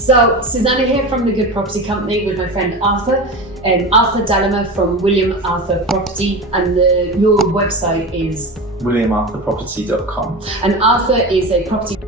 So Susannah here from The Good Property Company with my friend Arthur, Arthur Dallama from William Arthur Property, and your website is williamarthurproperty.com. And Arthur is a property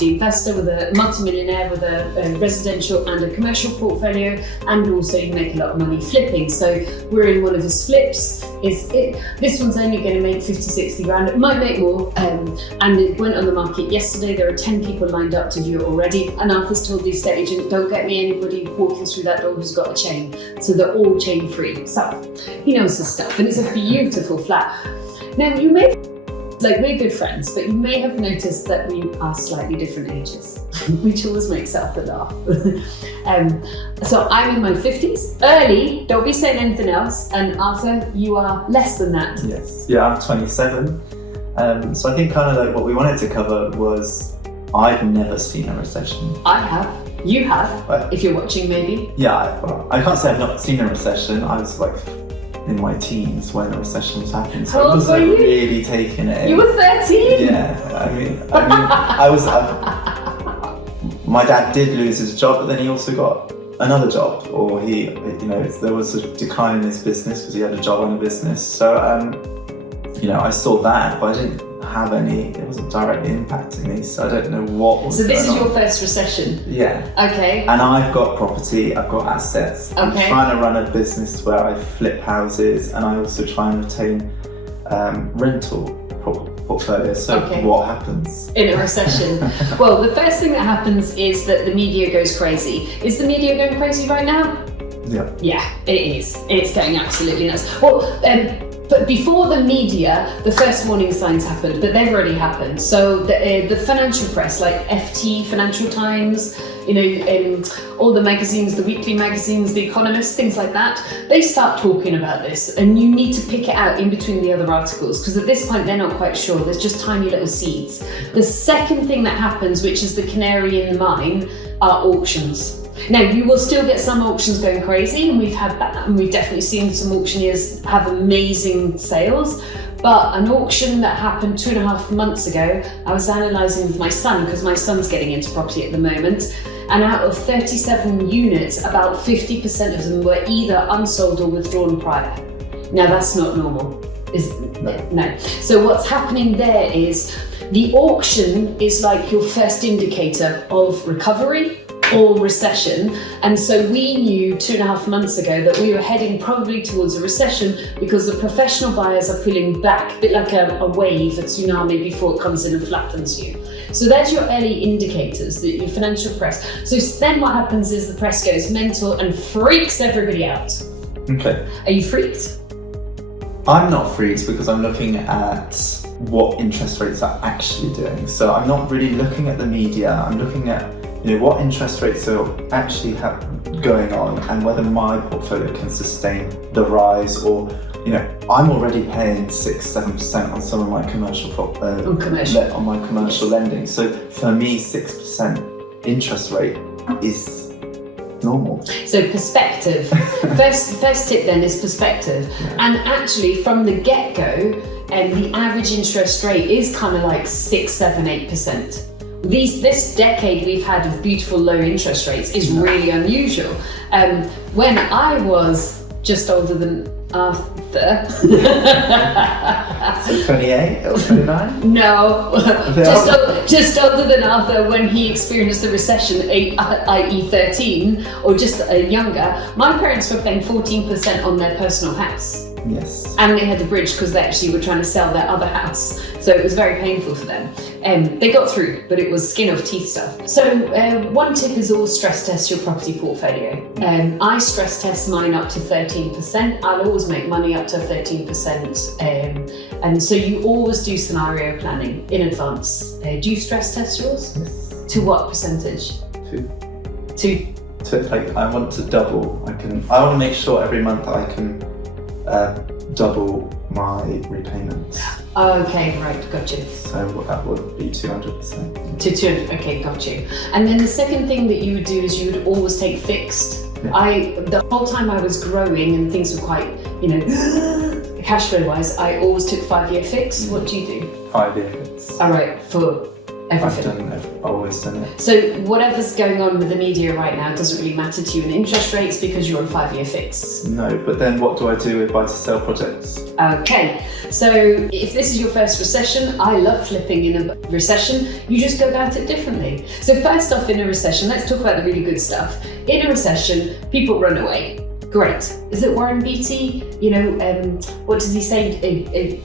investor with a multi-millionaire with a residential and a commercial portfolio, and also you make a lot of money flipping. So we're in one of his flips. This one's only going to make 50-60 grand. It might make more, and it went on the market yesterday. There are 10 people lined up to view it already, and Arthur's told the estate agent, don't get me anybody walking through that door who's got a chain, so they're all chain free. So he knows his stuff, and it's a beautiful flat. Now you may we're good friends, but you may have noticed that we are slightly different ages, which always makes Arthur laugh. So I'm in my 50s, early, don't be saying anything else, and Arthur, you are less than that. Yes, yeah, I'm 27. So I think kind of like what we wanted to cover was, I've never seen a recession. I have, you have, if you're watching maybe. Yeah, I can't say I've not seen a recession. I was like in my teens when the recession was happening, so I wasn't really taking it in. You were 13? Yeah, I mean, I was. My dad did lose his job, but then he also got another job, or there was a decline in his business because he had a job on a business. So, I saw that, but I didn't have any. It wasn't directly impacting me, so I don't know what was. So this is your first recession? Yeah. Okay. And I've got property, I've got assets. Okay. I'm trying to run a business where I flip houses, and I also try and retain rental portfolio. So what happens in a recession? Well, the first thing that happens is that the media goes crazy. Is the media going crazy right now? Yeah. Yeah, it is. It's going absolutely nuts. Well, but before the media, the first warning signs happened, but they've already happened. So the financial press, like FT, Financial Times, all the magazines, the weekly magazines, The Economist, things like that, they start talking about this, and you need to pick it out in between the other articles, because at this point they're not quite sure. There's just tiny little seeds. The second thing that happens, which is the canary in the mine, are auctions. Now, you will still get some auctions going crazy, and we've had that, and we've definitely seen some auctioneers have amazing sales. But an auction that happened 2.5 months ago, I was analysing with my son, because my son's getting into property at the moment, and out of 37 units, about 50% of them were either unsold or withdrawn prior. Now, that's not normal, is it? No. So what's happening there is the auction is like your first indicator of recovery or recession, and so we knew 2.5 months ago that we were heading probably towards a recession because the professional buyers are pulling back, a bit like a wave, a tsunami, before it comes in and flattens you. So there's your early indicators, that your financial press. So then what happens is the press goes mental and freaks everybody out. Okay. Are you freaked? I'm not freaked because I'm looking at what interest rates are actually doing. So I'm not really looking at the media. I'm looking at what interest rates are actually going on, and whether my portfolio can sustain the rise, or I'm already paying 6-7% on some of my on my commercial lending. So for me, 6% interest rate is normal. So perspective. first tip then is perspective. Yeah. And actually from the get-go, the average interest rate is kind of like 6, 7, 8%. This decade we've had of beautiful low interest rates is really unusual. When I was just older than Arthur. So 28 or 29? No, just older than Arthur when he experienced the recession, i.e. 13, or just younger. My parents were paying 14% on their personal house. Yes. And they had to bridge because they actually were trying to sell their other house. So it was very painful for them. They got through, but it was skin of teeth stuff. So one tip is always stress test your property portfolio. I stress test mine up to 13%. I'll always make money up to 13%. And so you always do scenario planning in advance. Do you stress test yours? Yes. To what percentage? 2. I want to double. I want to make sure every month I can double my repayments. Okay, right, got you. So that would be 200%. To 200, okay, got you. And then the second thing that you would do is you would always take fixed. Yeah. The whole time I was growing and things were quite, cash flow wise, I always took 5-year fix. What do you do? 5-year fix. All right, for Everything. I've always done it. So whatever's going on with the media right now doesn't really matter to you in interest rates because you're on 5-year fixed. No, but then what do I do with buy to sell projects? Okay, so if this is your first recession, I love flipping in a recession. You just go about it differently. So first off, in a recession, let's talk about the really good stuff. In a recession, people run away. Great. Is it Warren Beatty? What does he say?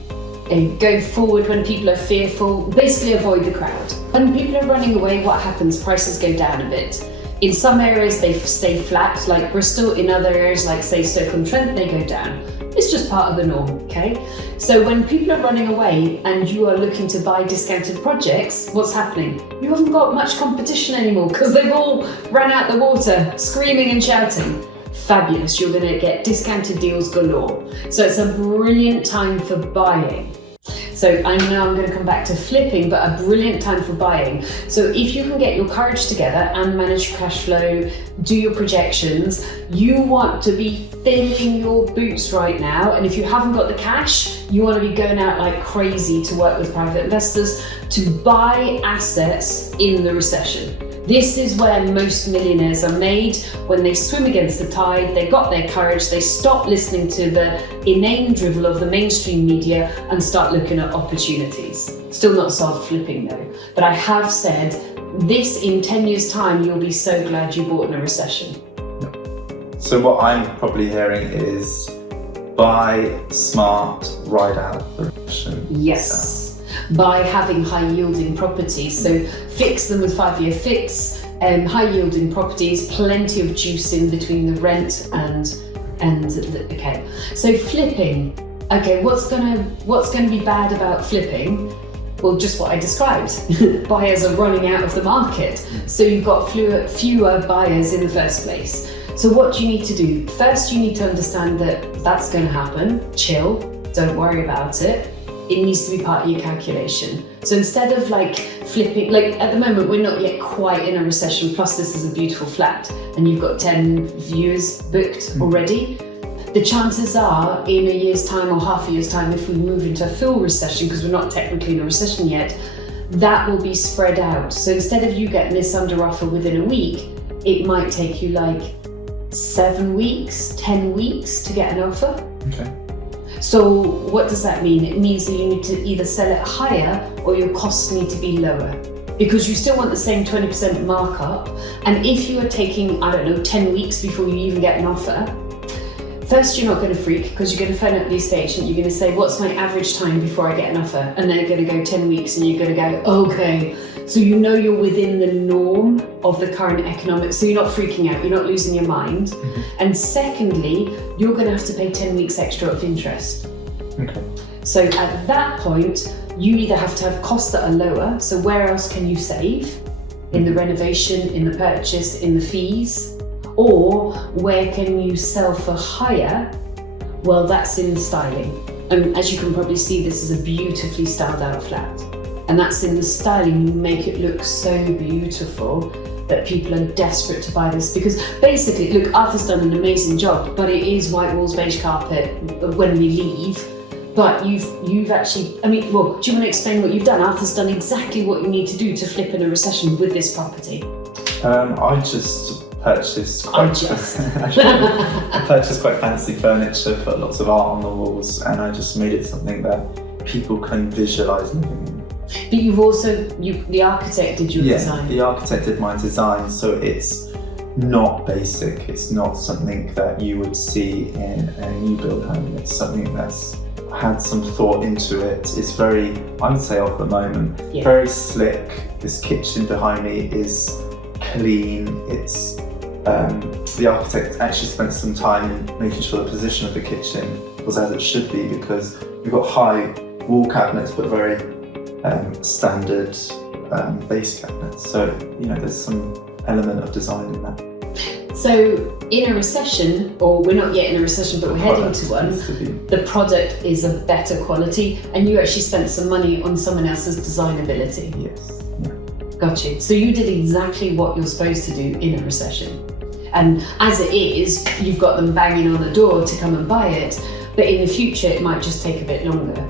Go forward when people are fearful. Basically, avoid the crowd. When people are running away, what happens? Prices go down a bit. In some areas, they stay flat, like Bristol. In other areas, like say Stoke-on-Trent, they go down. It's just part of the norm, okay? So when people are running away and you are looking to buy discounted projects, what's happening? You haven't got much competition anymore because they've all ran out the water, screaming and shouting. Fabulous, you're going to get discounted deals galore. So it's a brilliant time for buying. So I know I'm going to come back to flipping, but a brilliant time for buying. So if you can get your courage together and manage your cash flow, do your projections, you want to be filling your boots right now. And if you haven't got the cash, you want to be going out like crazy to work with private investors to buy assets in the recession. This is where most millionaires are made, when they swim against the tide, they got their courage, they stop listening to the inane drivel of the mainstream media and start looking at opportunities. Still not solved flipping though, but I have said this in 10 years' time, you'll be so glad you bought in a recession. So what I'm probably hearing is buy smart, ride out the recession. Yes. By having high yielding properties. So fix them with 5-year fix, high yielding properties, plenty of juice in between the rent and okay. So flipping, okay, what's gonna be bad about flipping? Well, just what I described. Buyers are running out of the market. So you've got fewer buyers in the first place. So what do you need to do? First, you need to understand that that's gonna happen. Chill, don't worry about it. It needs to be part of your calculation. So instead of like flipping, like at the moment, we're not yet quite in a recession, plus this is a beautiful flat and you've got 10 viewers booked already. The chances are in a year's time or half a year's time, if we move into a full recession, because we're not technically in a recession yet, that will be spread out. So instead of you getting this under offer within a week, it might take you like 7 weeks, 10 weeks to get an offer. Okay. So what does that mean? It means that you need to either sell it higher or your costs need to be lower, because you still want the same 20% markup. And if you are taking, 10 weeks before you even get an offer, first you're not going to freak because you're going to phone up the estate agent, you're going to say, what's my average time before I get an offer? And they're going to go 10 weeks and you're going to go, okay. So you know you're within the norm of the current economic, so you're not freaking out, you're not losing your mind. Mm-hmm. And secondly, you're going to have to pay 10 weeks extra of interest. Okay. So at that point, you either have to have costs that are lower, so where else can you save? In the renovation, in the purchase, in the fees? Or where can you sell for higher? Well, that's in the styling. And as you can probably see, this is a beautifully styled out flat. And that's in the styling, you make it look so beautiful that people are desperate to buy this. Because basically, look, Arthur's done an amazing job, but it is white walls, beige carpet when we leave. But you've actually, do you want to explain what you've done? Arthur's done exactly what you need to do to flip in a recession with this property. I just purchased quite fancy furniture, put lots of art on the walls, and I just made it something that people can visualise living in. But you've also, the architect did your design. Yeah, the architect did my design, so it's not basic. It's not something that you would see in a new build home. It's something that's had some thought into it. It's very, I would say of the moment, very slick. This kitchen behind me is clean. It's the architect actually spent some time in making sure the position of the kitchen was as it should be, because we've got high wall cabinets but very standard base cabinets. So, there's some element of design in that. So in a recession, or we're not yet in a recession, but we're heading to one, the product is a better quality, and you actually spent some money on someone else's design ability. Yes. Yeah. Got you. So you did exactly what you're supposed to do in a recession. And as it is, you've got them banging on the door to come and buy it, but in the future it might just take a bit longer.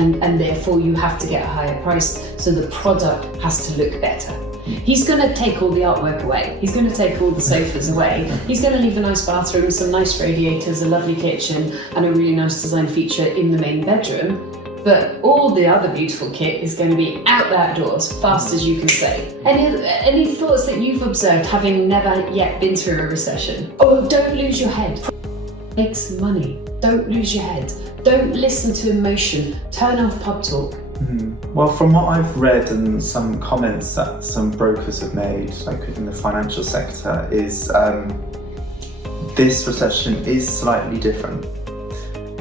and therefore you have to get a higher price, so the product has to look better. He's going to take all the artwork away. He's going to take all the sofas away. He's going to leave a nice bathroom, some nice radiators, a lovely kitchen, and a really nice design feature in the main bedroom. But all the other beautiful kit is going to be out that door as fast as you can say. Any thoughts that you've observed, having never yet been through a recession? Oh, don't lose your head. Makes money. Don't lose your head. Don't listen to emotion. Turn off pub talk. Well, from what I've read and some comments that some brokers have made, like within the financial sector, is this recession is slightly different.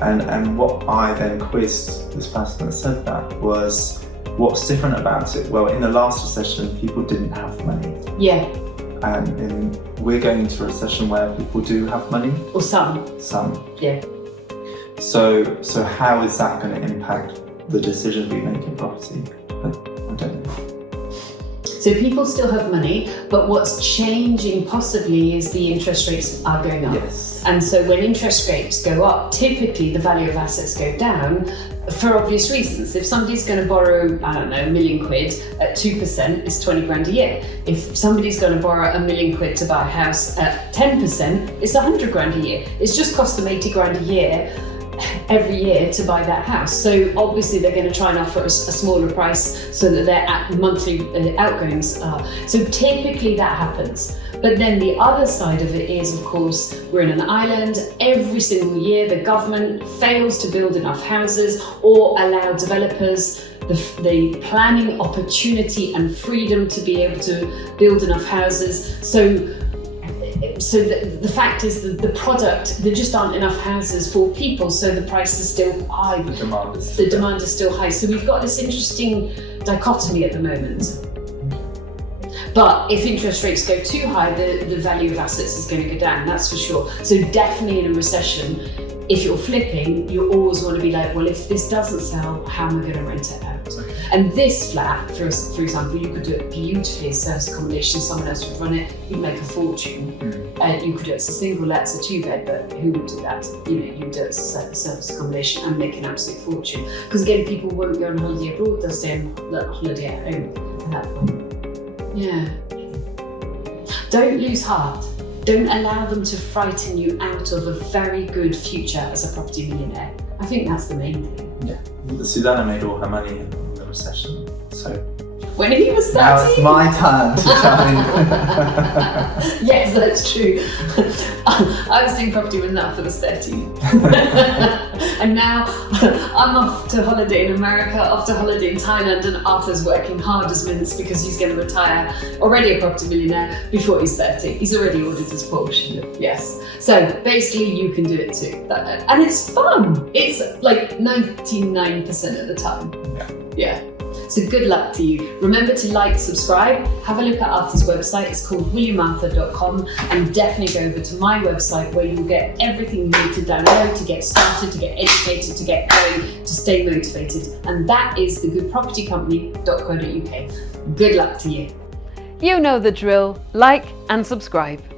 And what I then quizzed this person that said that was, what's different about it? Well, in the last recession, people didn't have money. Yeah. And we're going into a recession where people do have money. Or some. Some. Yeah. So how is that going to impact the decisions we make in property? I don't know. So people still have money, but what's changing possibly is the interest rates are going up. Yes. And so when interest rates go up, typically the value of assets go down for obvious reasons. If somebody's going to borrow, I don't know, £1 million at 2%, it's 20 grand a year. If somebody's going to borrow £1 million to buy a house at 10%, it's 100 grand a year. It's just cost them 80 grand a year every year to buy that house. So obviously they're going to try and offer a smaller price so that their monthly outgoings are. So typically that happens. But then the other side of it is, of course, we're in an island. Every single year the government fails to build enough houses or allow developers the planning opportunity and freedom to be able to build enough houses. So the fact is that the product, there just aren't enough houses for people, so the price is still high. The demand is still high. So we've got this interesting dichotomy at the moment. But if interest rates go too high, the value of assets is going to go down, that's for sure. So definitely in a recession, if you're flipping, you always want to be like, well, if this doesn't sell, how am I going to rent it out? Okay. And this flat, for example, you could do it beautifully as service accommodation, someone else would run it, you'd make a fortune. You could do it as a single let, as a 2-bed, but who would do that? You would do it as a service accommodation and make an absolute fortune. Because again, people won't go on holiday abroad, they'll stay on holiday at home at that point. Yeah. Don't lose heart. Don't allow them to frighten you out of a very good future as a property millionaire. I think that's the main thing. Yeah. Susannah made all her money in the recession, so when he was 30. now it's my turn to shine. Yes, that's true. I was doing property when Arthur was 13. And now I'm off to holiday in America, off to holiday in Thailand, and Arthur's working hard as mince because he's going to retire, already a property millionaire, before he's 30. He's already ordered his Porsche. Yes. So basically you can do it too. And it's fun. It's like 99% of the time. Yeah. So good luck to you. Remember to like, subscribe, have a look at Arthur's website. It's called williamarthur.com, and definitely go over to my website where you'll get everything you need to download, to get started, to get educated, to get going, to stay motivated. And that is thegoodpropertycompany.co.uk. Good luck to you. You know the drill. Like and subscribe.